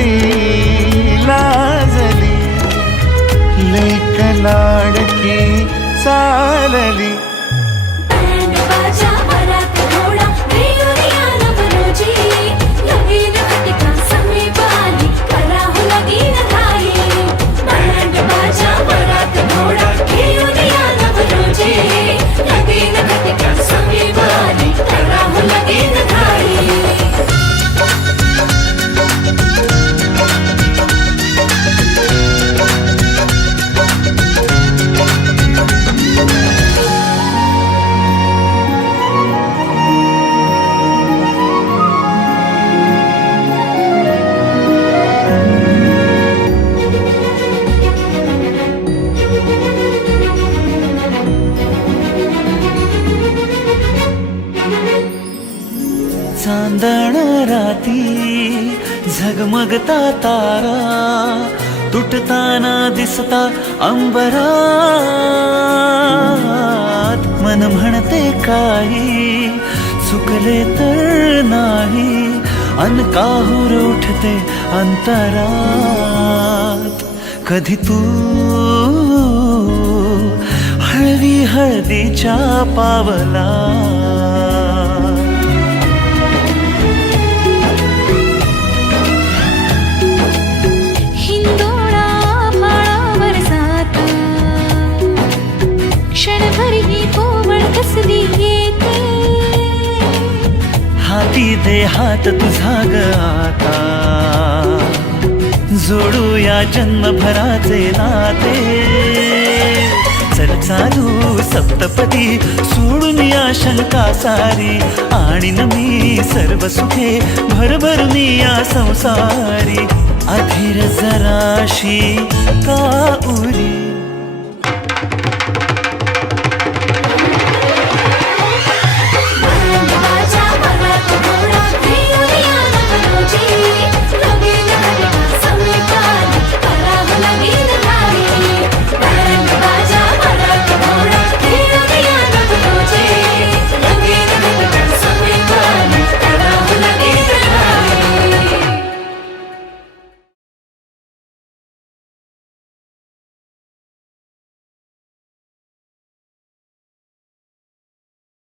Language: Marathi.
लाजली लाजली लेक लाडकी चालली. बँड बाजा वरात घोडा रेवरिया नवरोजी लगीन घटिका समीप आली कराहू लगीन घाई. बँड बाजा वरात घोडा रेवरिया नवरोजी लगीन घटिका समीप आली कराहू लगीन घाई. चांदण राती झगमगता तारा तुटताना दिसता अंबरात. मन म्हणते काही चुकले तर नाही अन काहूर उठते अंतरात. कधी तू हळवी हळदीच्या पावला क्षणभर ही कोमळ कसली येते. हाती दे हात तुझा ग आता जोडूया जन्मभराचे नाते. चल चालू सप्तपदी सोडून या शंका सारी आणि मी सर्व सुखे भरभरून या संसारी. अधीर जराशी का उरी